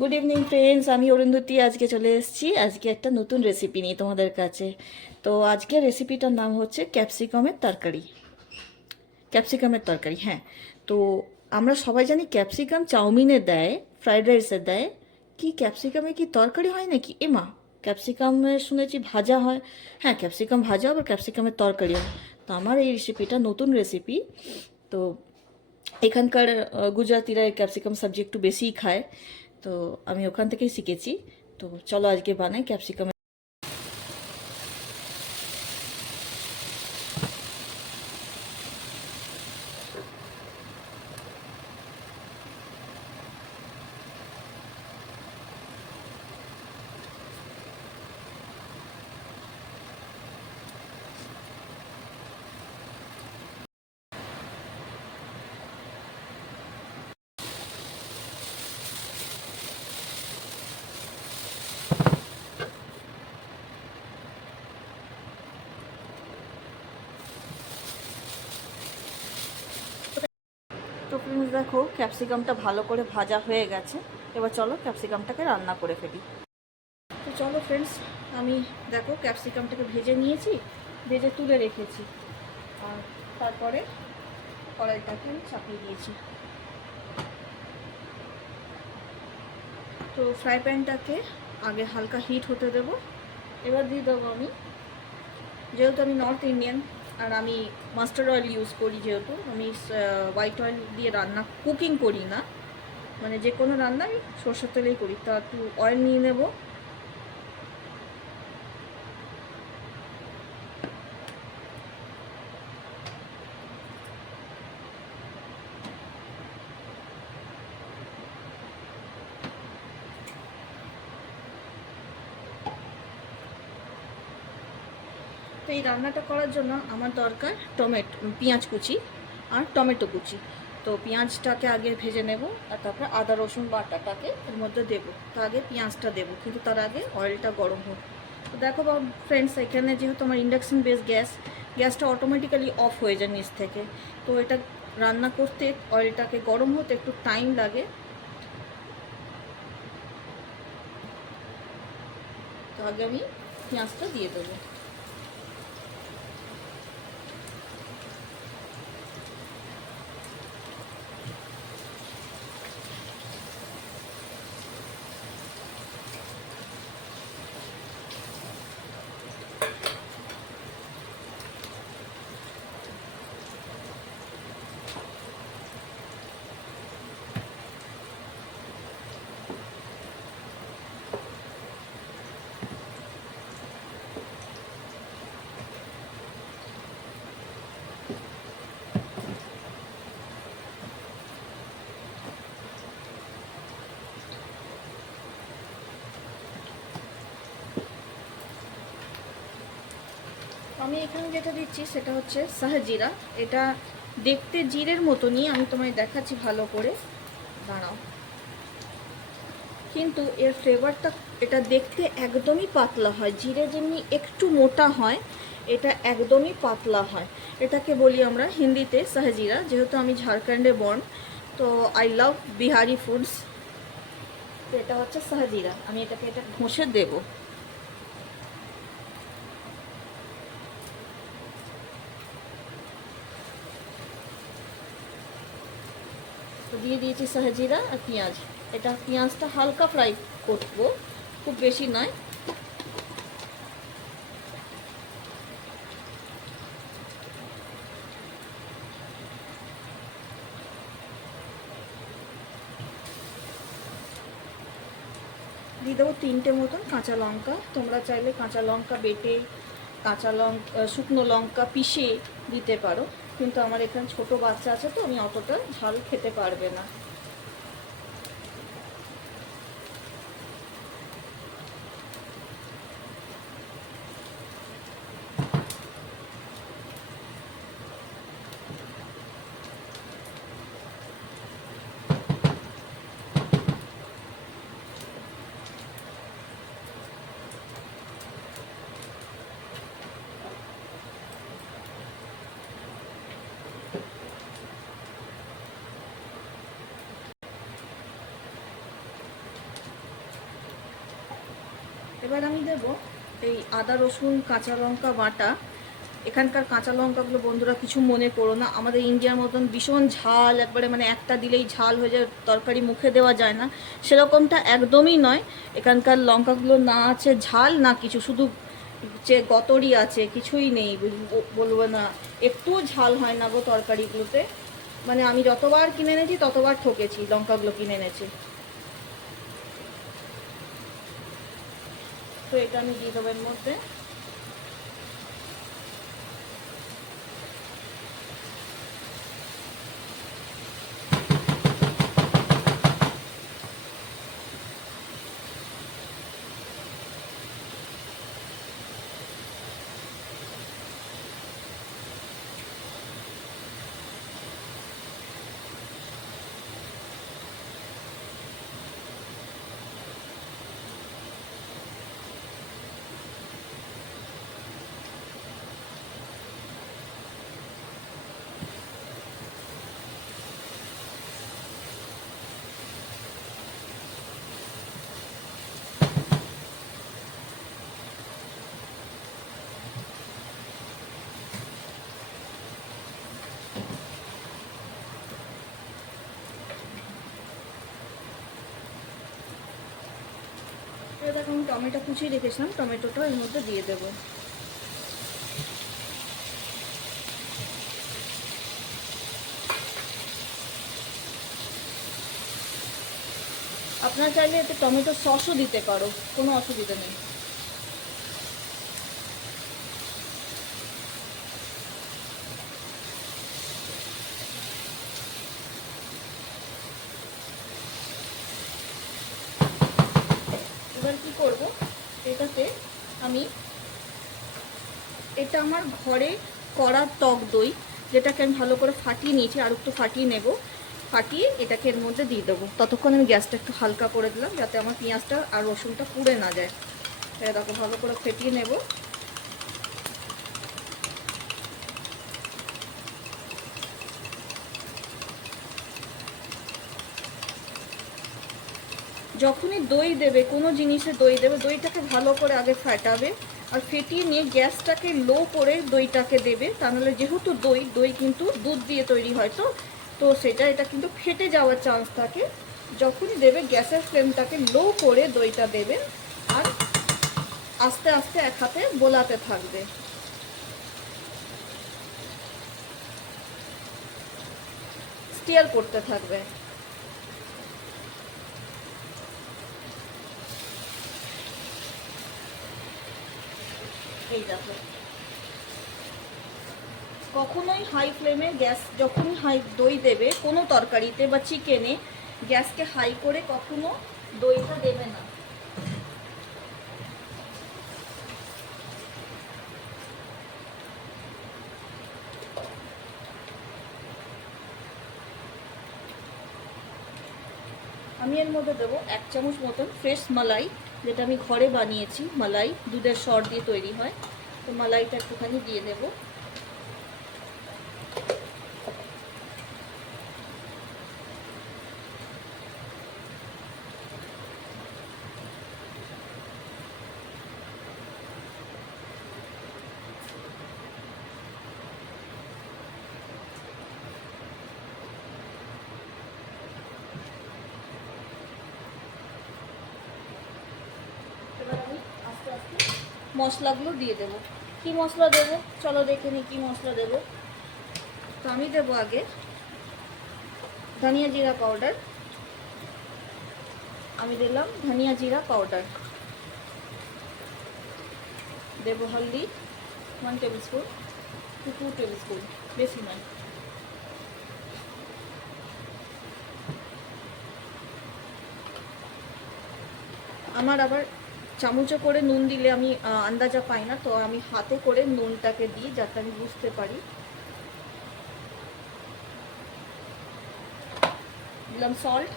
Good evening friends, আমি অরুন্ধতী আজকে চলে এসেছি আজকে একটা নতুন রেসিপি নিয়ে তোমাদের কাছে। তো আজকের রেসিপিটার নাম হচ্ছে ক্যাপসিকামের তরকারি। ক্যাপসিকামের তরকারি, হ্যাঁ। তো আমরা সবাই জানি ক্যাপসিকাম চাউমিনে দেয়, ফ্রাইড রাইসে দেয়। কি ক্যাপসিকামে কি তরকারি হয় নাকি? এমা, ক্যাপসিকামে শুনেছি ভাজা হয়। হ্যাঁ, ক্যাপসিকাম ভাজা, আবার ক্যাপসিকামের তরকারি হয়। তো আমার এই রেসিপিটা নতুন রেসিপি। তো এখানকার গুজরাতিরা এই ক্যাপসিকাম সবজি একটু বেশিই খায়। তো আমি ওখান থেকেই শিখেছি। তো চলো আজকে বানাই ক্যাপসিকাম। তো ফ্রেন্ডস দেখো, ক্যাপসিকামটা ভালো করে ভাজা হয়ে গেছে। এবার চলো ক্যাপসিকামটাকে রান্না করে ফেলি। তো চলো ফ্রেন্ডস, আমি দেখো ক্যাপসিকামটাকে ভেজে নিয়েছি, ভেজে তুলে রেখেছি। আর তারপরে কড়াইটাকে আমি চাপিয়ে দিয়েছি। তো ফ্রাই প্যানটাকে আগে হালকা হিট হতে দেবো। এবার দিয়ে দেবো আমি, যেহেতু আমি নর্থ ইন্ডিয়ান আর আমি মাস্টার্ড অয়েল ইউজ করি, যেহেতু আমি হোয়াইট অয়েল দিয়ে রান্না কুকিং করি না, মানে যে কোনো রান্না আমি সরষের তেলেই করি। তা একটু অয়েল নিয়ে নেব। তো এই রান্নাটা করার জন্য আমার দরকার পেঁয়াজ কুচি আর টমেটো কুচি। তো পেঁয়াজটাকে আগে ভেজে নেব, আর তারপরে আদা রসুন বাটাটাকে এর মধ্যে দেবো। তো আগে পেঁয়াজটা দেবো, কিন্তু তার আগে অয়েলটা গরম হোক। তো দেখো বা ফ্রেন্ডস, এখানে যেহেতু আমার ইন্ডাকশন বেস গ্যাসটা অটোমেটিক্যালি অফ হয়ে যায় নিচ থেকে। তো এটা রান্না করতে অয়েলটাকে গরম হতে একটু টাইম লাগে। তো আগে আমি পেঁয়াজটা দিয়ে দেবো। আমি এখানে যেটা দিচ্ছি সেটা হচ্ছে শাহজিরা। এটা দেখতে জিরের মতনই, আমি তোমায় দেখাচ্ছি ভালো করে, দাঁড়াও। কিন্তু এর ফ্লেভারটা, এটা দেখতে একদমই পাতলা হয়। জিরে যেমনি একটু মোটা হয়, এটা একদমই পাতলা হয়। এটাকে বলি আমরা হিন্দিতে শাহজিরা। যেহেতু আমি ঝাড়খণ্ডে বর্ন, তো আই লাভ বিহারি ফুডস। তো এটা হচ্ছে শাহজিরা। আমি এটা ঘষে দেবো। তো দিয়ে দিয়েছি শাহজিরা আর পেঁয়াজ। এটা পেঁয়াজটা হালকা ফ্রাই করবো, খুব বেশি নয়। দিয়ে দেবো 3টে মতন কাঁচা লঙ্কা। তোমরা চাইলে কাঁচা লঙ্কা বেটে, কাঁচা লঙ্কা শুকনো লঙ্কা পিষে দিতে পারো, কিন্তু আমার এখানে ছোট বাচ্চা আছে, তো আমি অতটা ঝাল খেতে পারবে না। এবার আমি দেব এই আদা রসুন কাঁচা লঙ্কা বাটা। এখানকার কাঁচা লঙ্কাগুলো বন্ধুরা কিছু মনে করো না, আমাদের ইন্ডিয়ার মতন ভীষণ ঝাল, একবারে মানে একটা দিলেই ঝাল হয়ে যায়, তরকারি মুখে দেওয়া যায় না, সেরকমটা একদমই নয়। এখানকার লঙ্কাগুলো না আছে ঝাল না কিছু, শুধু যে গতরই আছে, কিছুই নেই, বলবো না একটু ঝাল হয় না গো তরকারিগুলোতে। মানে আমি যতবার কিনে এনেছি ততবার ঠকেছি, লঙ্কাগুলো কিনে এনেছি। তো এটা আমি দিয়ে দেবো এর মধ্যে। দেখো আমি টমেটো কুচিয়ে রেখেছিলাম, টমেটোটা এর মধ্যে দিয়ে দেবো। আপনারা চাইলে এতে টমেটো সসও দিতে পারো, কোনো অসুবিধা নেই। এবার কি করব, এটাতে আমি, এটা আমার ঘরে করা টক দই, যেটাকে আমি ভালো করে ফাটিয়ে নিয়েছি, আর একটু ফাটিয়ে নেব, ফাটিয়ে এটাকে এর মধ্যে দিয়ে দেবো। ততক্ষণ আমি গ্যাসটা একটু হালকা করে দিলাম যাতে আমার পেঁয়াজটা আর রসুনটা পুড়ে না যায়। এটাকে ভালো করে ফেটিয়ে নেব। যখনই দই দেবে, কোনো জিনিসে দই দেবে, দইটাকে ভালো করে আগে ফাটাবে, আর ফেটিয়ে নিয়ে গ্যাসটাকে লো করে দইটাকে দেবে। তা নাহলে যেহেতু দই দই কিন্তু দুধ দিয়ে তৈরি হয়, তো তো সেটা এটা কিন্তু ফেটে যাওয়ার চান্স থাকে। যখনই দেবে গ্যাসের ফ্লেমটাকে লো করে দইটা দেবেন, আর আস্তে আস্তে এক হাতে গোলাতে থাকবে। স্টিয়ার করতে থাকবে। এই দেখো, কখনোই হাই ফ্লেমে গ্যাস, যখন হাই দই দেবে কোনো তরকারিতে বা চিকেনে, গ্যাসকে হাই করে কখনো দইটা দেবে না। আমি এর মধ্যে দেবো 1 চামচ মতন ফ্রেশ মালাই, যেটা আমি ঘরে বানিয়েছি, মালাই দুধের সর দিয়ে তৈরি হয়। তো মালাইটা একটুখানি দিয়ে দেবো। এবার আমি আস্তে আস্তে মশলাগুলো দিয়ে দেবো। কি মশলা দেবো চলো দেখে নিই কি মশলা দেবো। তো আমি দেবো আগে ধনিয়া জিরা পাউডার, আমি দিলাম ধনিয়া জিরা পাউডার। দেবো হলদি 1 tablespoon to 2 tablespoon, বেশি নয়। আমার আবার চামচে করে নুন দিলে আমি আন্দাজা পাই না, তো আমি হাতে করে নুনটাকে দিই যাতে আমি বুঝতে পারি। দিলাম সল্ট,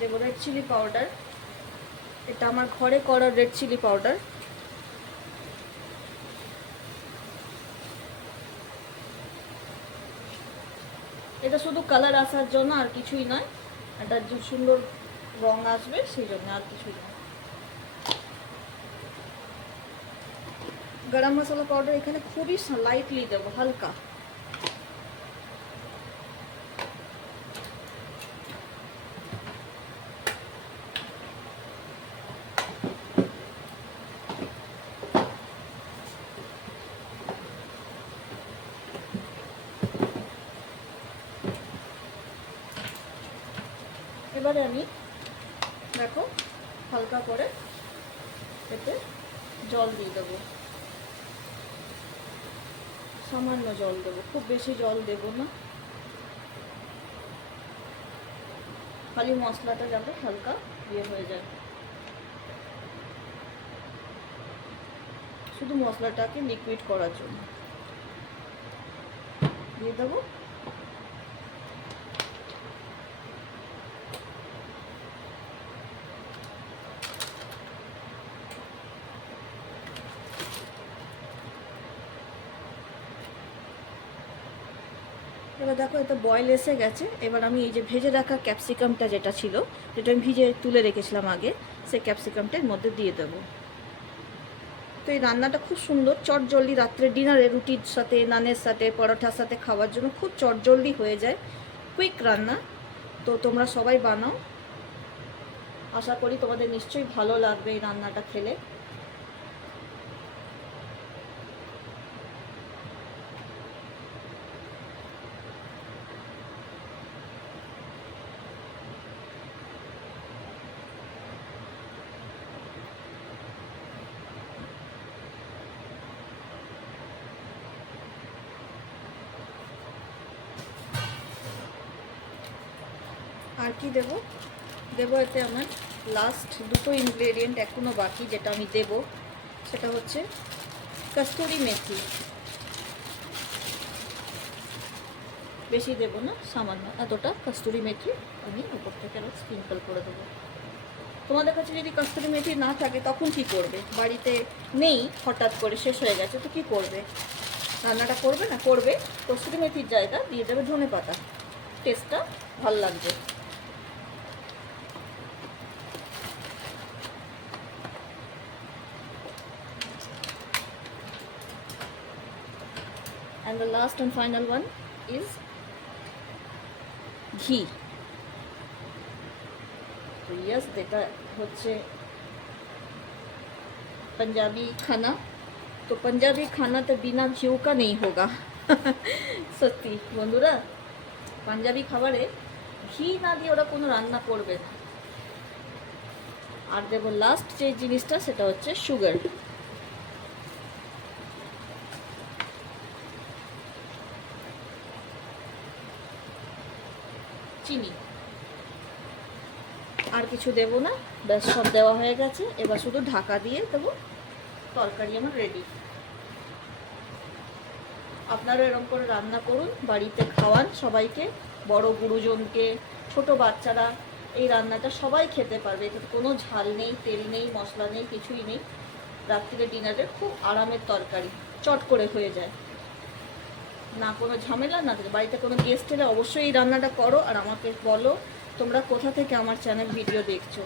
দেবো রেড চিলি পাউডার, এটা আমার ঘরে করা রেড চিলি পাউডার। এটা শুধু কালার আসার জন্য, আর কিছুই নয়। একটা সুন্দর রং আসবে সেই জন্য, আর কিছুই নয়। গরম মশলা পাউডার এখানে খুবই লাইটলি দেবো, হালকা। এবারে আমি দেখো হালকা করে এতে জল দিয়ে দেবো, সামান্য জল দেবো, খুব বেশি জল দেব না, খালি মশলাটা যাতে হালকা ইয়ে হয়ে যায়, শুধু মশলাটাকে লিকুইড করার জন্য দিয়ে দেবো। এবার দেখো এটা বয়েল এসে গেছে। এবার আমি এই যে ভেজে রাখা ক্যাপসিকামটা যেটা ছিল, যেটা আমি ভিজে তুলে রেখেছিলাম আগে, সেই ক্যাপসিকামটার মধ্যে দিয়ে দেবো। তো এই রান্নাটা খুব সুন্দর, চটজলদি রাত্রে ডিনারে রুটির সাথে, নানের সাথে, পরোটার সাথে খাওয়ার জন্য খুব চটজলদি হয়ে যায়, কুইক রান্না। তো তোমরা সবাই বানাও, আশা করি তোমাদের নিশ্চয়ই ভালো লাগবে এই রান্নাটা খেলে। আর কি দেবো, দেবো এতে আমার লাস্ট দুটো ইনগ্রেডিয়েন্ট এখনও বাকি, যেটা আমি দেবো সেটা হচ্ছে কস্তুরি মেথি। বেশি দেবো না, সামান্য এতটা কস্তুরি মেথি আমি উপর থেকে আরও স্প্রিঙ্কল করে দেবো। তোমাদের কাছে যদি কস্তুরি মেথি না থাকে তখন কি করবে, বাড়িতে নেই, হঠাৎ করে শেষ হয়ে গেছে, তো কি করবে, রান্নাটা করবে না, করবে কস্তুরি মেথির জায়গা দিয়ে দেবে ধনে পাতা, টেস্টটা ভাল লাগবে। And the last and final one is ঘি। तो यस, যেটা হচ্ছে पंजाबी खाना, तो पंजाबी खाना तो बिना घी का नहीं होगा। সত্যি বন্ধুরা, পাঞ্জাবি খাবারে ঘি না দিয়ে ওরা কোনো রান্না করবে না। আর দেবো লাস্ট যে জিনিসটা, সেটা হচ্ছে সুগার। চিনি, আর কিছু দেবো না, ব্যাস সব দেওয়া হয়ে গেছে। এবার শুধু ঢাকা দিয়ে দেবো, তরকারি আমার রেডি। আপনারা এরকম করে রান্না করুন, বাড়িতে খাওয়ান সবাইকে, বড় গুরুজনকে, ছোট বাচ্চারা এই রান্নাটা সবাই খেতে পারবে। এতে কোনো ঝাল নেই, তেল নেই, মশলা নেই, কিছুই নেই। রাত্রিরে ডিনারে খুব আরামের তরকারি, চট করে হয়ে যায়, না কোনো ঝামেলা, না বাড়িতে কোনো গেস্ট এলে অবশ্যই এই রান্নাটা করো। আর আমাকে বলো তোমরা কোথা থেকে আমার চ্যানেল ভিডিও দেখছো।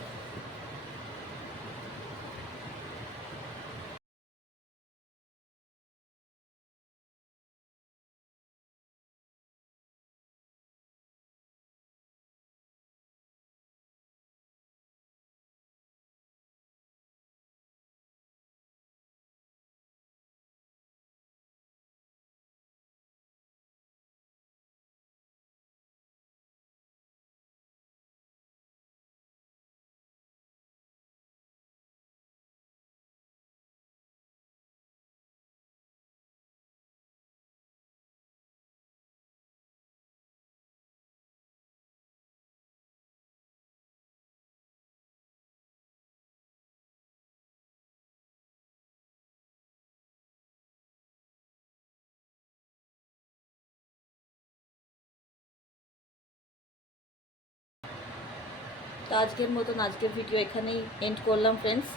তো আজকের মতন আজকের ভিডিও এখানেই এন্ড করলাম ফ্রেন্ডস।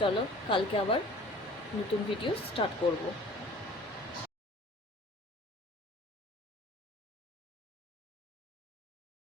চলো কালকে আবার নতুন ভিডিও স্টার্ট করব।